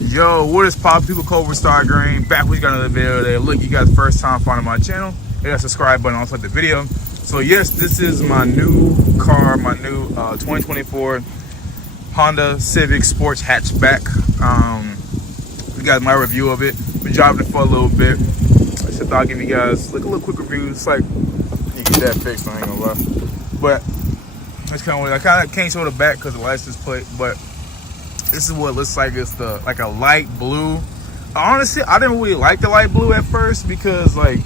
Yo, what is pop? People Cobra Star Green back. We got another video today. Look, you guys first time finding my channel, hit that subscribe button, also like the video. So yes, this is my new car, my new 2024 Honda Civic Sports Hatchback. We got my review of it. Been driving it for a little bit. I just thought I'd give you guys like a little quick review. It's like you get that fixed, I ain't gonna lie. But it's kind of weird. I kind of can't show the back because the license plate, but this is what it looks like. It's like a light blue. Honestly, I didn't really like the light blue at first because, like,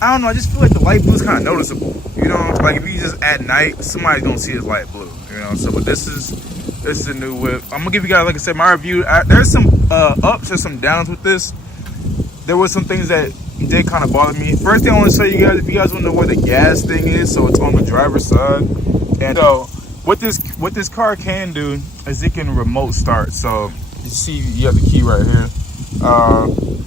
I don't know, I just feel like the light blue is kind of noticeable. You know, like if you just at night, somebody's gonna see this light blue. You know, so but this is a new whip. I'm gonna give you guys, like I said, my review. There's some ups and some downs with this. There were some things that did kind of bother me. First thing I want to show you guys, if you guys want to know where the gas thing is, so it's on the driver's side. And so what this car can do is it can remote start. So you see you have the key right here.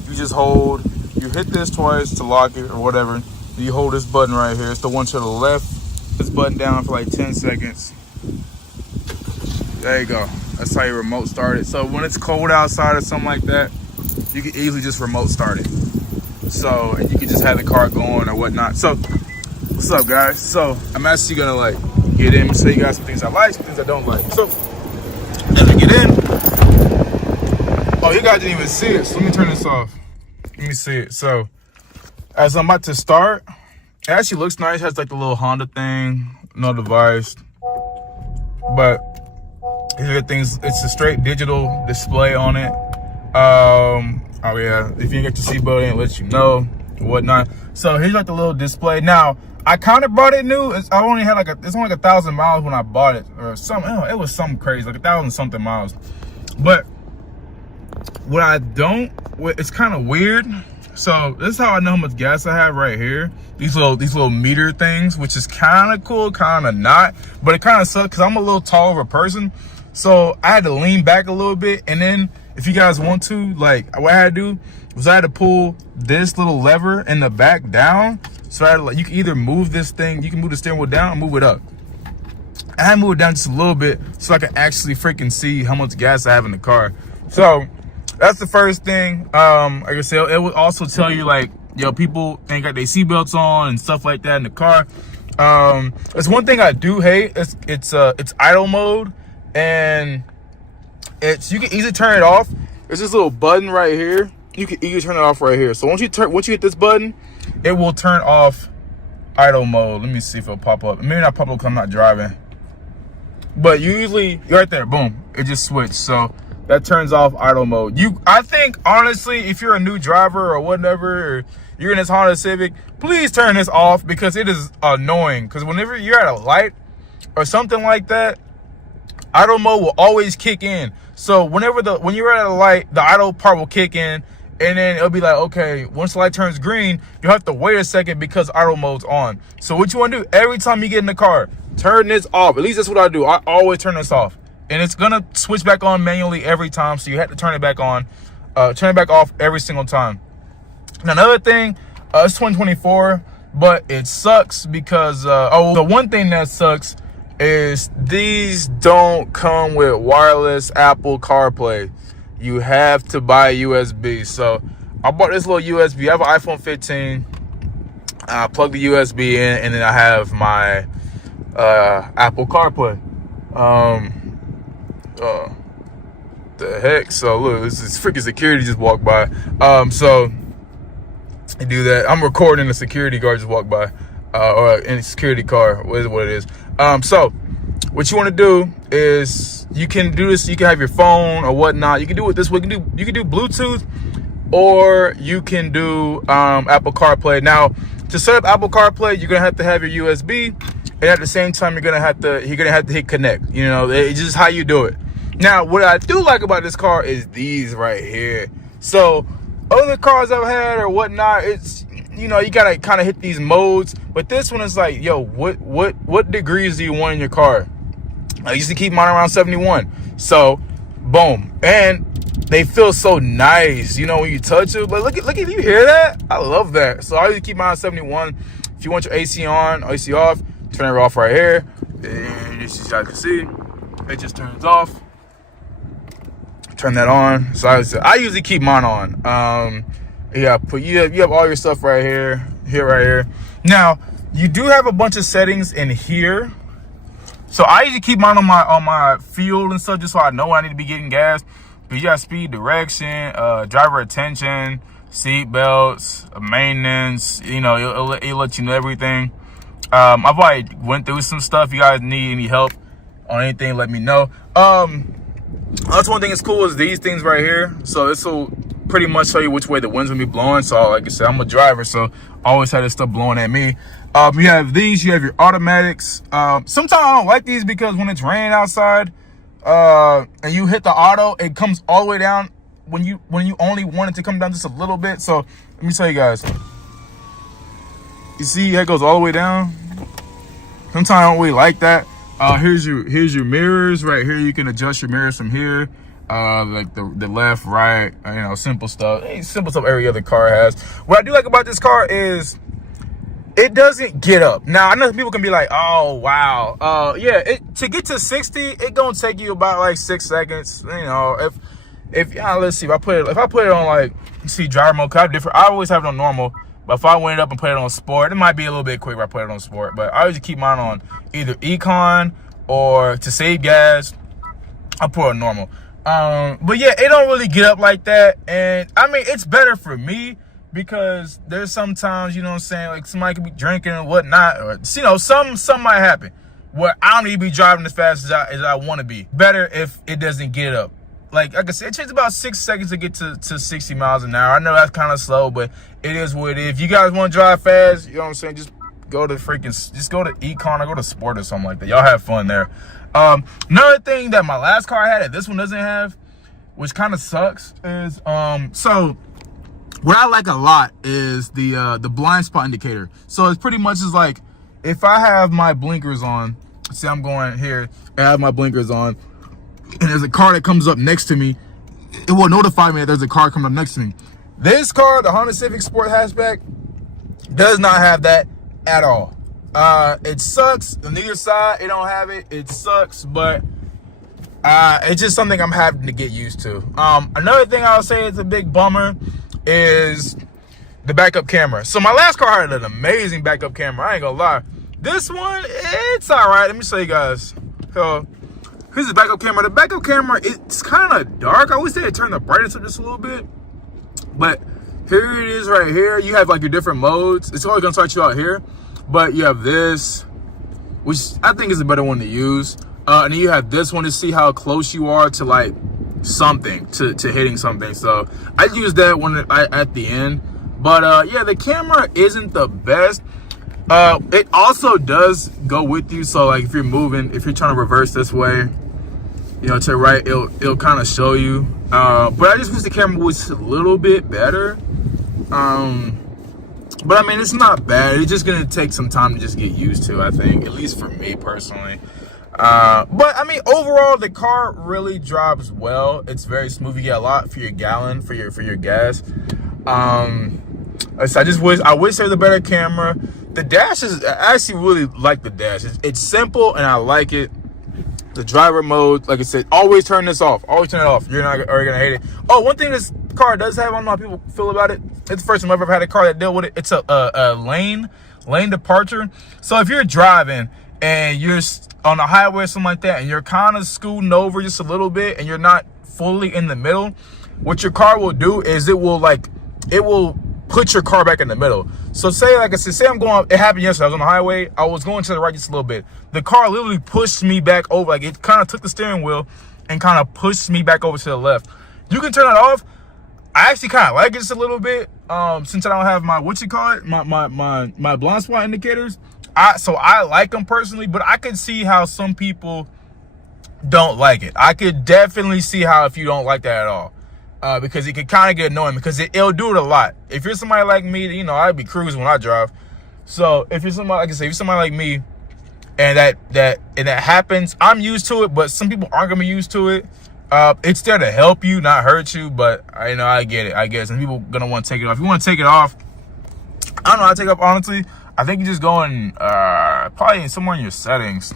You just hold, you hit this twice to lock it or whatever. You hold this button right here. It's the one to the left. This button down for like 10 seconds. There you go. That's how you remote start it. So when it's cold outside or something like that, you can easily just remote start it. So, and you can just have the car going or whatnot. So, what's up, guys? So, I'm actually gonna like get in and show you guys some things I like, some things I don't like. So, as we get in, oh, you guys didn't even see it. So let me turn this off. Let me see it. So, as I'm about to start, it actually looks nice. It has like the little Honda thing, no device. But these are the things. It's a straight digital display on it. Oh yeah, if you didn't get your seatbelt in, it lets you know and whatnot. So here's like the little display. Now I kind of bought it new. It's only like 1,000 miles when I bought it, or something. It was something crazy, like 1,000 something miles. But what I don't, it's kind of weird. So this is how I know how much gas I have right here. These little meter things, which is kind of cool, kind of not. But it kind of sucks because I'm a little tall of a person, so I had to lean back a little bit, and then if you guys want to, like, what I had to do was I had to pull this little lever in the back down. So I had to, like, you can either move this thing, you can move the steering wheel down or move it up. I had to move it down just a little bit so I can actually freaking see how much gas I have in the car. So that's the first thing. Like I said, it would also tell you, like, yo, people ain't got their seatbelts on and stuff like that in the car. It's one thing I do hate. It's idle mode, and you can easily turn it off. There's this little button right here. You can easily turn it off right here. So once you hit this button, it will turn off idle mode. Let me see if it'll pop up. Maybe not pop up because I'm not driving. But usually, right there, boom, it just switched. So that turns off idle mode. I think, honestly, if you're a new driver or whatever, or you're in this Honda Civic, please turn this off because it is annoying. Because whenever you're at a light or something like that, idle mode will always kick in. So when you're at a light, the idle part will kick in, and then it'll be like, okay, once the light turns green, you have to wait a second because idle mode's on. So what you want to do every time you get in the car, turn this off. At least that's what I do. I always turn this off, and it's gonna switch back on manually every time. So you have to turn it back on, turn it back off every single time. And another thing, it's 2024, but it sucks because the one thing that sucks is these don't come with wireless Apple CarPlay. You have to buy USB. So I bought this little USB. I have an iPhone 15. I plug the USB in, and then I have my Apple CarPlay. The heck? So look, this freaking security just walked by. So you do that. I'm recording, the security guard just walked by, or in a security car. What it is. So what you want to do is you can do this. You can have your phone or whatnot. You can do it this way. You can do Bluetooth, or you can do Apple CarPlay. Now, to set up Apple CarPlay, you're gonna have to have your USB, and at the same time, you're gonna have to hit connect. You know, it's just how you do it. Now, what I do like about this car is these right here. So other cars I've had or whatnot, it's, you know, you gotta kind of hit these modes, but this one is like, yo, what degrees do you want in your car? I used to keep mine around 71. So boom, and they feel so nice, you know, when you touch it. Like, look at you hear that? I love that. So I used to keep mine at 71. If you want your AC on, AC off, turn it off right here. And as you guys can see, it just turns off. turn that on. So I usually keep mine on. Yeah, you have all your stuff right here, right here. Now you do have a bunch of settings in here. So I usually keep mine on my field and stuff, just so I know when I need to be getting gas. But you got speed, direction, driver attention, seat belts, maintenance. You know, it'll let you know everything. I've already went through some stuff. If you guys need any help on anything, let me know. That's one thing that's cool is these things right here. So this will pretty much show you which way the wind's gonna be blowing. So like I said, I'm a driver, so I always have this stuff blowing at me. You have these, you have your automatics. Sometimes I don't like these because when it's raining outside, and you hit the auto, it comes all the way down when you only want it to come down just a little bit. So let me tell you guys. You see how it goes all the way down? Sometimes I don't really like that. Here's your mirrors right here. You can adjust your mirrors from here. Like the left, right, you know, simple stuff. Simple stuff every other car has. What I do like about this car is it doesn't get up. Now, I know people can be like, oh, wow. Yeah, to get to 60, it gonna take you about like 6 seconds. You know, let's see, if I put it on like, see, driver mode, I always have it on normal. But if I went up and put it on sport, it might be a little bit quicker if I put it on sport. But I always keep mine on either econ or to save gas, I put it on normal. But yeah, it don't really get up like that. And I mean, it's better for me because there's sometimes, you know what I'm saying, like somebody could be drinking and whatnot, or, you know, something might happen where I don't need to be driving as fast as I want to be. Better if it doesn't get up. Like I said, it takes about 6 seconds to get to 60 miles an hour. I know that's kind of slow, but it is what it is. If you guys want to drive fast, you know what I'm saying, just go to econ or go to sport or something like that. Y'all have fun there. Another thing that my last car had that this one doesn't have, which kind of sucks, is so what I like a lot is the blind spot indicator. So it's pretty much is like if I have my blinkers on, see I'm going here, I have my blinkers on, and there's a car that comes up next to me, it will notify me that there's a car coming up next to me. This car, the Honda Civic Sport Hatchback, does not have that at all. It sucks. On neither side, it don't have it. It sucks, but it's just something I'm having to get used to. Another thing I'll say is a big bummer is the backup camera. So my last car had an amazing backup camera. I ain't gonna lie. This one, it's all right. Let me show you guys. So here's the backup camera. The backup camera, it's kind of dark. I wish they had turned the brightness up just a little bit. But here it is right here. You have like your different modes. It's always gonna start you out here. But you have this, which I think is a better one to use. And then you have this one to see how close you are to like something, to hitting something. So I use that one at the end. But yeah, the camera isn't the best. It also does go with you. So like if you're moving, if you're trying to reverse this way, you know, to the right, it'll kind of show you. But I just wish the camera was a little bit better. But I mean, it's not bad. It's just gonna take some time to just get used to, I think, at least for me personally. But I mean, overall, the car really drives well. It's very smooth. You get a lot for your gallon, for your gas. So I wish there was a better camera. The dash I actually really like the dash. It's simple and I like it. The driver mode, like I said, always turn this off. Always turn it off. You're gonna hate it. Oh, one thing this car does have, I don't know how people feel about it. It's the first time I've ever had a car that dealt with it. It's a lane departure. So if you're driving and you're on a highway or something like that, and you're kind of scooting over just a little bit, and you're not fully in the middle, what your car will do is it will put your car back in the middle. So say, like I said, it happened yesterday. I was on the highway. I was going to the right just a little bit. The car literally pushed me back over. Like it kind of took the steering wheel and kind of pushed me back over to the left. You can turn it off. I actually kind of like it just a little bit. Since I don't have my, my blind spot indicators. So I like them personally, but I could see how some people don't like it. I could definitely see how if you don't like that at all. Because it can kind of get annoying because it'll do it a lot. If you're somebody like me, you know, I'd be cruising when I drive. So if you're somebody, like I say, if you're somebody like me, and that happens, I'm used to it, but some people aren't gonna be used to it. It's there to help you, not hurt you. But I know I get it. I guess some people gonna want to take it off. If you want to take it off, I don't know how to take it off. Honestly, I think you just go in probably somewhere in your settings.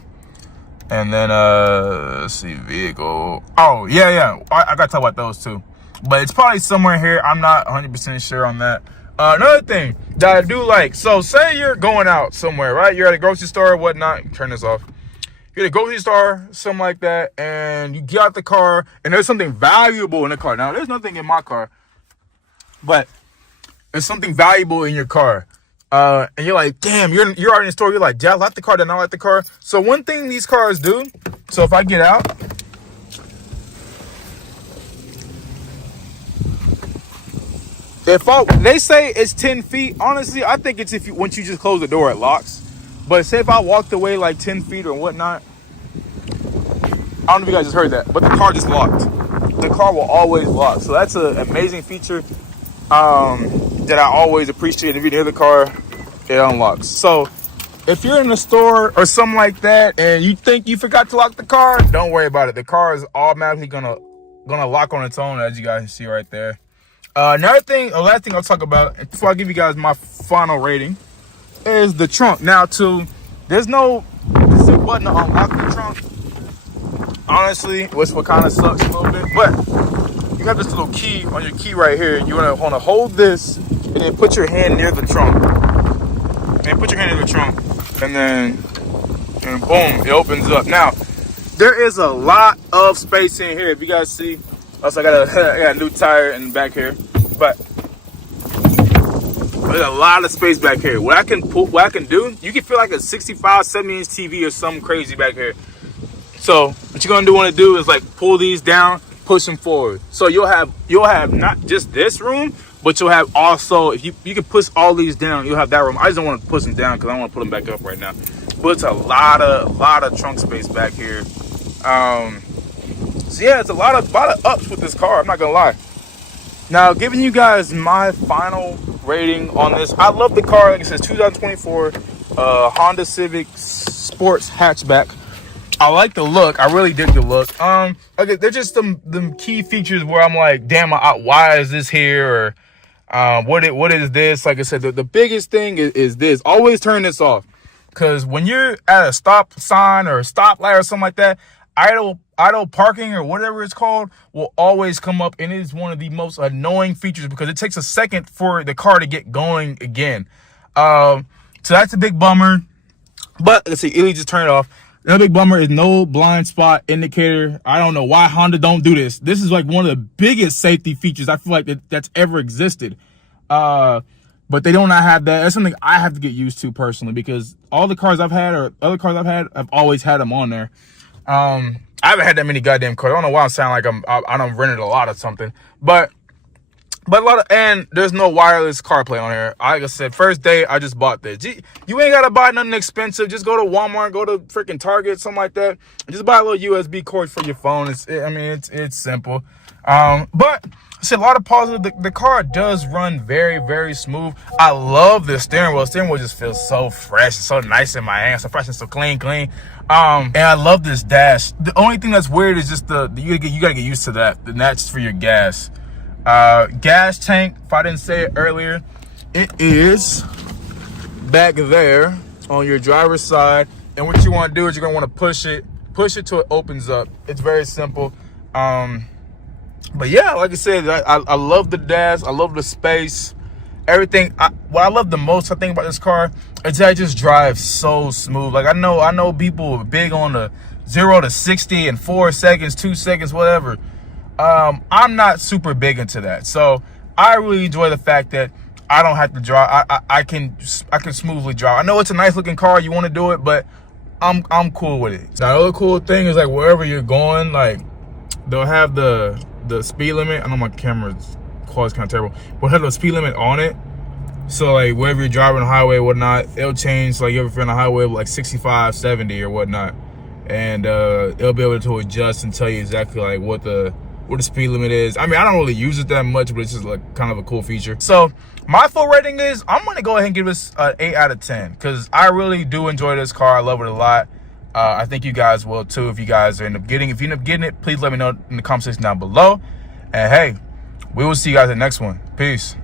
And then let's see, vehicle. Oh yeah, I gotta talk about those too, but it's probably somewhere here. I'm not 100% sure on that. Another thing that I do like, so say you're going out somewhere, right? You're at a grocery store or whatnot. Turn this off. You're at a grocery store, something like that, and you get out the car, and there's something valuable in the car. Now, there's nothing in my car, but there's something valuable in your car. And you're like, damn, you're already in the store. You're like, did I like the car? Did I not like the car? So one thing these cars do, so if I get out, they say it's 10 feet. Honestly, I think it's once you just close the door, it locks. But say if I walked away like 10 feet or whatnot, I don't know if you guys just heard that, but the car just locked. The car will always lock. So that's an amazing feature that I always appreciate. If you're near the car, it unlocks. So if you're in a store or something like that and you think you forgot to lock the car, don't worry about it. The car is automatically gonna lock on its own, as you guys can see right there. Last thing I'll talk about before I give you guys my final rating is the trunk. Now, there's a button to unlock the trunk. Honestly, which what kind of sucks a little bit, but you have this little key on your key right here. You want to hold this and then put your hand near the trunk. And then boom, it opens up. Now, there is a lot of space in here. If you guys see, also I got a new tire in the back here, but there's a lot of space back here. What I can do, you can feel like a 65, 70-inch TV or something crazy back here. So what you're gonna want to do is like pull these down, push them forward. So you'll have not just this room, but you'll have also, if you can push all these down, you'll have that room. I just don't want to push them down because I don't want to put them back up right now. But it's a lot of trunk space back here. So yeah, it's a lot of ups with this car. I'm not gonna lie. Now, giving you guys my final rating on this, I love the car. Like it says, 2024 Honda Civic Sports Hatchback. I like the look. I really dig the look. Okay, there's just some key features where I'm like, damn, why is this here? Or what is this? Like I said, the biggest thing is this. Always turn this off, because when you're at a stop sign or a stoplight or something like that, idle parking or whatever it's called will always come up, and it is one of the most annoying features because it takes a second for the car to get going again. So that's a big bummer. But let's see, Illy just turned it off. Another big bummer is no blind spot indicator. I don't know why Honda don't do this. This is like one of the biggest safety features I feel like that's ever existed. But they do not have that. That's something I have to get used to personally, because all the cars I've had or other cars I've had, I've always had them on there. I haven't had that many goddamn cars. I don't know why I'm sounding like I done rented a lot of something, but and there's no wireless CarPlay on here. Like I said, first day I just bought this. You ain't gotta buy nothing expensive. Just go to Walmart, go to freaking Target, something like that, and just buy a little USB cord for your phone. It's simple. But I said a lot of positive. The car does run very, very smooth. I love the steering wheel. The steering wheel just feels so fresh, so nice in my hand, so fresh and so clean. And I love this dash. The only thing that's weird is just you gotta get used to that. And that's for your gas. Gas tank, if I didn't say it earlier, it is back there on your driver's side. And what you want to do is you're going to want to push it till it opens up. It's very simple. But yeah, like I said, I love the dash. I love the space, everything. What I love the most, I think, about this car is that it just drives so smooth. Like I know people are big on the 0 to 60 in 4 seconds, 2 seconds, whatever. I'm not super big into that, so I really enjoy the fact that I don't have to drive. I can smoothly drive. I know it's a nice looking car. You want to do it, but I'm cool with it. Now, the other cool thing is like wherever you're going, like they'll have the speed limit. I know my camera's quality is kind of terrible, but have the speed limit on it. So like wherever you're driving on the highway or whatnot, it'll change. Like if you're on the highway with like 65, 70 or whatnot, and it'll be able to adjust and tell you exactly like what the speed limit is. I mean, I don't really use it that much, but it's just like kind of a cool feature. So my full rating is, I'm gonna go ahead and give this an 8 out of 10 because I really do enjoy this car. I love it a lot. I think you guys will too if you guys end up getting it. Please let me know in the comment section down below. And hey, we will see you guys in the next one. Peace.